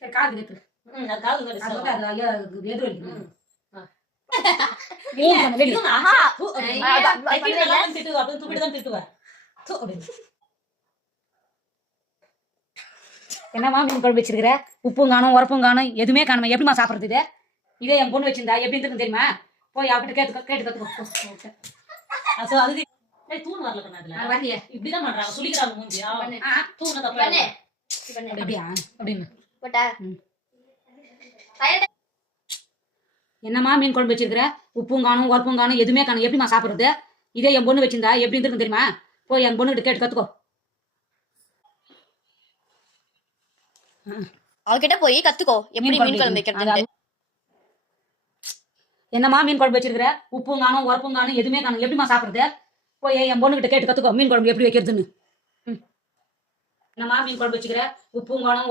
சரி காது கேட்குது. அது காது மேல அது வந்து அது ஐயா எதிர் வலிக்குது. என்னம்மா மீன் குழம்பு வச்சிருக்கிற? உப்பும் காணும் உரப்பும் காணும் எதுவுமே காணுமா? எப்படிமா சாப்பிட்றது இது? இதே என் பொண்ணு வச்சிருந்தா எப்படி இருக்குன்னு தெரியுமா? போய் அவகிட்ட கேட்டு கற்றுக்கோ. அதுக்கு தூண் வரல பண்ணாதுல வரலையே. இப்படிதான் பண்றாங்க சொல்லிக்கிறாங்க மூஞ்சி தூண தப்பு அப்படியா அப்படின்னு போட்டா என்னம்மா மீன் குழம்பு வச்சிருக்கிற? உப்பும் காணும் உரப்பும் காணும் எதுவுமே காணும் எப்படிமா சாப்பிட்றது? இதே என் பொண்ணு வச்சிருந்தா எப்படி இருக்குன்னு தெரியுமா? போய் என் பொண்ணுகிட்ட கேட்டு கற்றுக்கோ. அவகிட்ட போய் கத்துக்கோ எப்படி மீன் குழம்பு வைக்கிறது. என்னம்மா மீன் குழம்பு வச்சிருக்கிற? உப்பும் காணும் உரப்பும் காணும் எதுவுமே காணும் எப்படிமா சாப்பிட்றது? போய் என் பொண்ணுகிட்ட கேட்டு கற்றுக்கோ மீன் குழம்பு எப்படி வைக்கிறதுன்னு. என்னம்மா மீன் குழம்பு வச்சுக்கிற? உப்பும் காணும்